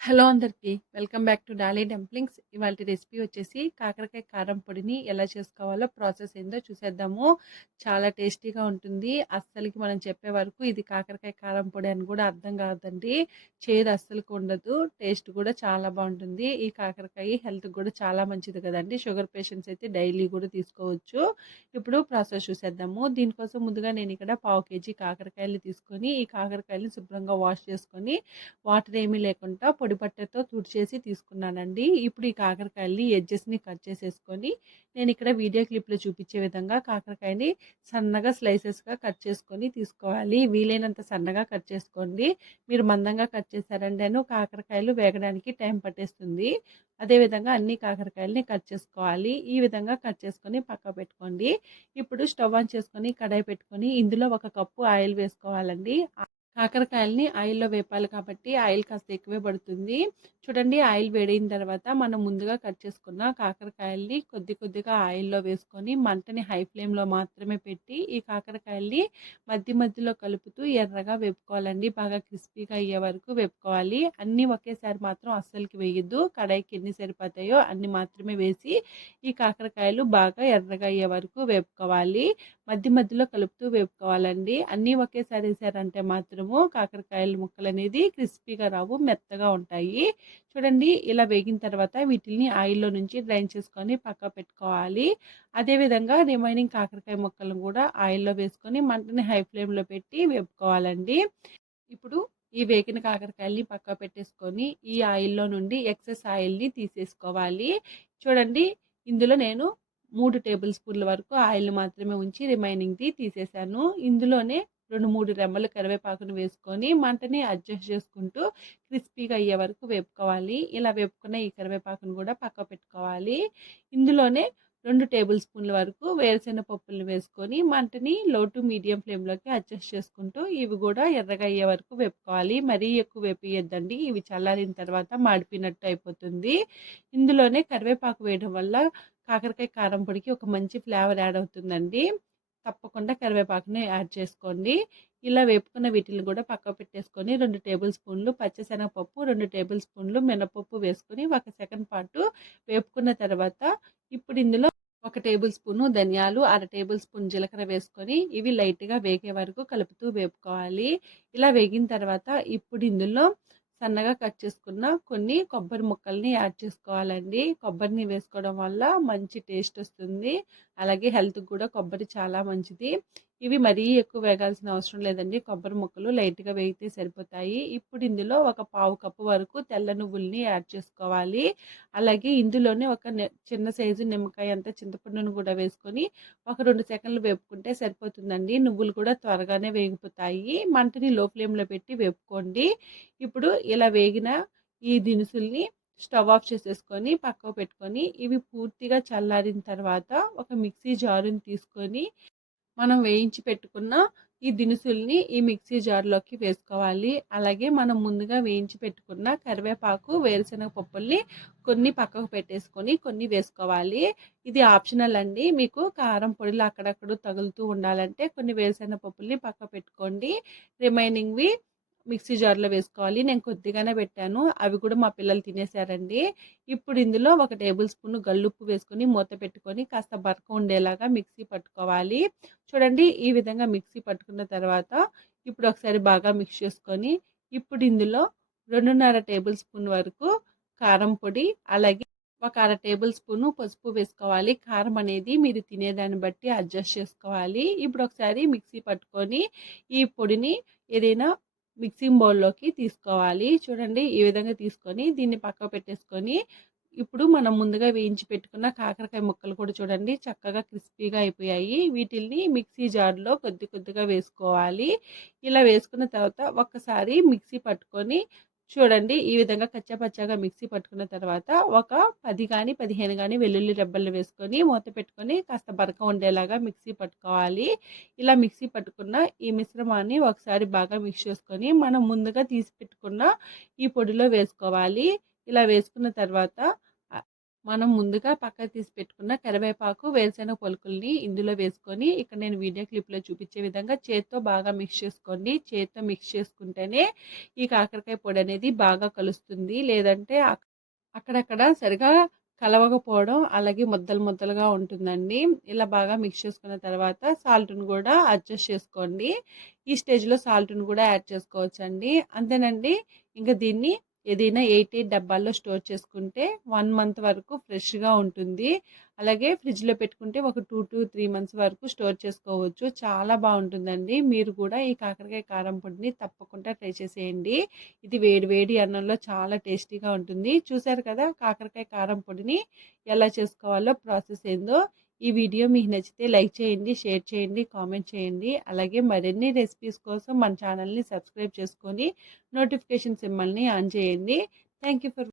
Hello అందరికీ. Welcome back to Dolly dumplings. ఇవాల్టి recipe వచ్చేసి కాకరకాయ కారం పొడిని ఎలా చేసుకోవాలో ప్రాసెస్ ఏందో చూసేద్దాము. చాలా టేస్టీగా ఉంటుంది. అస్సలకి మనం చెప్పే వరకు ఇది కాకరకాయ కారం పొడి అని కూడా అర్థం కాదండి. చేదు అస్సలకి ఉండదు. టేస్ట్ కూడా చాలా బాగుంటుంది. ఈ కాకరకాయ హెల్త్‌కి కూడా చాలా మంచిది కదండీ. షుగర్ పేషెంట్స్ అయితే డైలీ కూడా తీసుకోవచ్చు. ఇప్పుడు ప్రాసెస్ చూసేద్దాము. దీనికోసం ముందుగా నేను ఇక్కడ పావు కేజీ కాకరకాయలు తీసుకొని ఈ కాకరకాయలని శుభ్రంగా వాష్ చేసుకొని వాటర్ ఏమీ లేకుండా పొడి బట్టతో తుడిచేసి తీసుకున్నానండి. ఇప్పుడు ఈ కాకరకాయలని ఎడ్జెస్‌ని కట్ చేసేసుకొని నేను ఇక్కడ వీడియో క్లిప్‌లో చూపించే విధంగా కాకరకాయని సన్నగా స్లైసెస్‌గా కట్ చేసుకొని తీసుకోవాలి. వీలైనంత సన్నగా కట్ చేసుకోండి. మీరు మందంగా కట్ చేశారంటేను కాకరకాయలు వేగడానికి టైం పట్టేస్తుంది. అదేవిధంగా అన్ని కాకరకాయలని కట్ చేసుకోవాలి. ఈ విధంగా కట్ చేసుకొని పక్కకు పెట్టుకోండి. ఇప్పుడు స్టవ్ ఆన్ చేసుకొని కడాయి పెట్టుకొని ఇందులో ఒక కప్పు ఆయిల్ వేసుకోవాలండి. కాకరకాయలని ఆయిల్లో వేపాలి కాబట్టి ఆయిల్ కాస్త ఎక్కువే పడుతుంది. చూడండి, ఆయిల్ వేడైన తర్వాత మనం ముందుగా కట్ చేసుకున్న కాకరకాయల్ని కొద్దిగా ఆయిల్లో వేసుకొని మంటని హై ఫ్లేమ్లో మాత్రమే పెట్టి ఈ కాకరకాయల్ని మధ్యలో కలుపుతూ ఎర్రగా వేపుకోవాలండి. బాగా క్రిస్పీగా అయ్యే వరకు వేపుకోవాలి. అన్నీ ఒకేసారి మాత్రం అస్సలకి వేయద్దు. కడాయికి ఎన్ని సరిపోతాయో అన్ని మాత్రమే వేసి ఈ కాకరకాయలు బాగా ఎర్రగా అయ్యే వరకు వేపుకోవాలి. మధ్యలో కలుపుతూ వేపుకోవాలండి. అన్నీ ఒకేసారి వేసారంటే మాత్రము కాకరకాయల ముక్కలు అనేది క్రిస్పీగా రావు, మెత్తగా ఉంటాయి. చూడండి, ఇలా వేగిన తర్వాత వీటిని ఆయిల్లో నుంచి డ్రైన్ చేసుకొని పక్క పెట్టుకోవాలి. అదేవిధంగా రిమైనింగ్ కాకరకాయ ముక్కలను కూడా ఆయిల్లో వేసుకొని మంటని హై ఫ్లేమ్లో పెట్టి వేపుకోవాలండి. ఇప్పుడు ఈ వేగిన కాకరకాయల్ని పక్క పెట్టేసుకొని ఈ ఆయిల్లో నుండి ఎక్సెస్ ఆయిల్ని తీసేసుకోవాలి. చూడండి, ఇందులో నేను 3 టేబుల్ స్పూన్ల వరకు ఆయిల్ మాత్రమే ఉంచి రిమైనింగ్ది తీసేసాను. ఇందులోనే 2-3 రెమ్మలు కరివేపాకును వేసుకొని మంటని అడ్జస్ట్ చేసుకుంటూ క్రిస్పీగా అయ్యే వరకు వేపుకోవాలి. ఇలా వేపుకున్న ఈ కరివేపాకును కూడా పక్క పెట్టుకోవాలి. ఇందులోనే 2 టేబుల్ స్పూన్ల వరకు వేరుశెనగ పప్పులను వేసుకొని మంటని లో టు మీడియం ఫ్లేమ్లోకి అడ్జస్ట్ చేసుకుంటూ ఇవి కూడా ఎర్రగా అయ్యే వరకు వేపుకోవాలి. మరీ ఎక్కువ వేపియద్దండి, ఇవి చల్లారిన తర్వాత మాడిపోయినట్టు అయిపోతుంది. ఇందులోనే కరివేపాకు వేయడం వల్ల కాకరకాయ కారం పొడికి ఒక మంచి ఫ్లేవర్ యాడ్ అవుతుందండి. తప్పకుండా కరివేపాకుని యాడ్ చేసుకోండి. ఇలా వేపుకున్న వీటిని కూడా పక్క పెట్టేసుకొని 2 టేబుల్ స్పూన్లు పచ్చిశనగపప్పు, 2 టేబుల్ స్పూన్లు మినపప్పు వేసుకొని 1 సెకండ్ పాటు వేపుకున్న తర్వాత ఇప్పుడు ఇందులో 1 టేబుల్ స్పూను ధనియాలు, 1/2 టేబుల్ స్పూన్ జీలకర్ర వేసుకొని ఇవి లైట్గా వేగే వరకు కలుపుతూ వేపుకోవాలి. ఇలా వేగిన తర్వాత ఇప్పుడు ఇందులో సన్నగా కట్ చేసుకున్న కొన్ని కొబ్బరి ముక్కల్ని యాడ్ చేసుకోవాలండి. కొబ్బరిని వేసుకోవడం వల్ల మంచి టేస్ట్ వస్తుంది. అలాగే హెల్త్కి కూడా కొబ్బరి చాలా మంచిది. ఇవి మరీ ఎక్కువ వేగాల్సిన అవసరం లేదండి. కొబ్బరి ముక్కలు లైట్గా వేగితే సరిపోతాయి. ఇప్పుడు ఇందులో ఒక పావు కప్పు వరకు తెల్ల నువ్వుల్ని యాడ్ చేసుకోవాలి. అలాగే ఇందులోనే ఒక చిన్న సైజు నిమ్మకాయ అంత చింతపండును కూడా వేసుకొని ఒక 2 సెకండ్లు వేపుకుంటే సరిపోతుందండి. నువ్వులు కూడా త్వరగానే వేగిపోతాయి. మంటని లో ఫ్లేమ్లో పెట్టి వేపుకోండి. ఇప్పుడు ఇలా వేగిన ఈ దినుసుల్ని స్టవ్ ఆఫ్ చేసేసుకొని పక్కకు పెట్టుకొని ఇవి పూర్తిగా చల్లారిన తర్వాత ఒక మిక్సీ జారుని తీసుకొని మనం వేయించి పెట్టుకున్న ఈ దినుసుల్ని ఈ మిక్సీ జార్లోకి వేసుకోవాలి. అలాగే మనం ముందుగా వేయించి పెట్టుకున్న కరివేపాకు, వేరుశనగ పప్పుల్ని కొన్ని పక్కకు పెట్టేసుకొని కొన్ని వేసుకోవాలి. ఇది ఆప్షనల్ అండి. మీకు కారం పొడిలు అక్కడక్కడ తగులుతూ ఉండాలంటే కొన్ని వేరుశనగ పప్పుల్ని పక్క పెట్టుకోండి. రిమైనింగ్వి మిక్సీ జార్లో వేసుకోవాలి. నేను కొద్దిగానే పెట్టాను, అవి కూడా మా పిల్లలు తినేశారండి. ఇప్పుడు ఇందులో 1 టేబుల్ స్పూన్ గల్లుప్పు వేసుకొని మూత పెట్టుకొని కాస్త బరక ఉండేలాగా మిక్సీ పట్టుకోవాలి. చూడండి, ఈ విధంగా మిక్సీ పట్టుకున్న తర్వాత ఇప్పుడు ఒకసారి బాగా మిక్స్ చేసుకొని ఇప్పుడు ఇందులో 2.5 టేబుల్ స్పూన్ వరకు కారం పొడి, అలాగే ఒక 1/2 టేబుల్ స్పూను పసుపు వేసుకోవాలి. కారం అనేది మీరు తినేదాన్ని బట్టి అడ్జస్ట్ చేసుకోవాలి. ఇప్పుడు ఒకసారి మిక్సీ పట్టుకొని ఈ పొడిని ఏదైనా మిక్సింగ్ బౌల్లోకి తీసుకోవాలి. చూడండి, ఈ విధంగా తీసుకొని దీన్ని పక్కకు పెట్టేసుకొని ఇప్పుడు మనం ముందుగా వేయించి పెట్టుకున్న కాకరకాయ ముక్కలు కూడా చూడండి చక్కగా క్రిస్పీగా అయిపోయాయి. వీటిల్ని మిక్సీ జార్లో కొద్దిగా వేసుకోవాలి. ఇలా వేసుకున్న తర్వాత ఒక్కసారి మిక్సీ పట్టుకొని చూడండి, ఈ విధంగా కచ్చాపచ్చాగా మిక్సీ పట్టుకున్న తర్వాత ఒక 10 కానీ 15 కానీ వెల్లుల్లి రెబ్బలు వేసుకొని మూత పెట్టుకొని కాస్త బరక ఉండేలాగా మిక్సీ పట్టుకోవాలి. ఇలా మిక్సీ పట్టుకున్న ఈ మిశ్రమాన్ని ఒకసారి బాగా మిక్స్ చేసుకొని మనం ముందుగా తీసి పెట్టుకున్న ఈ పొడిలో వేసుకోవాలి. ఇలా వేసుకున్న తర్వాత మనం ముందుగా పక్కకు తీసి పెట్టుకున్న కరివేపాకు, వేరుశెనగ పలుకుల్ని ఇందులో వేసుకొని, ఇక్కడ నేను వీడియో క్లిప్‌లో చూపించే విధంగా చేత్తో బాగా మిక్స్ చేసుకోండి. చేత్తో మిక్స్ చేసుకుంటేనే ఈ కాకరకాయ పొడి అనేది బాగా కలుస్తుంది. లేదంటే అక్కడక్కడ సరిగా కలవకపోవడం, అలాగే ముద్దలు ముద్దలుగా ఉంటుందండి. ఇలా బాగా మిక్స్ చేసుకున్న తర్వాత సాల్ట్‌ని కూడా అడ్జస్ట్ చేసుకోండి. ఈ స్టేజ్‌లో సాల్ట్‌ని కూడా యాడ్ చేసుకోవచ్చండి. అంతేనండి. ఇంక దీన్ని ఏదైనా ఎయిట్ డబ్బాల్లో స్టోర్ చేసుకుంటే 1 మంత్ వరకు ఫ్రెష్‌గా ఉంటుంది. అలాగే ఫ్రిడ్జ్‌లో పెట్టుకుంటే ఒక 2-3 మంత్స్ వరకు స్టోర్ చేసుకోవచ్చు. చాలా బాగుంటుందండి. మీరు కూడా ఈ కాకరకాయ కారం పొడిని తప్పకుండా ట్రై చేసేయండి. ఇది వేడి వేడి అన్నంలో చాలా టేస్టీగా ఉంటుంది. చూసారు కదా కాకరకాయ కారం పొడిని ఎలా చేసుకోవాలో ప్రాసెస్ ఏందో. ఈ వీడియో మీకు నచ్చితే లైక్ చేయండి, షేర్ చేయండి, కామెంట్ చేయండి. అలాగే మరిన్ని రెసిపీస్ కోసం మన ఛానల్ని సబ్స్క్రైబ్ చేసుకొని నోటిఫికేషన్ సింబల్ని ఆన్ చేయండి. Thank you for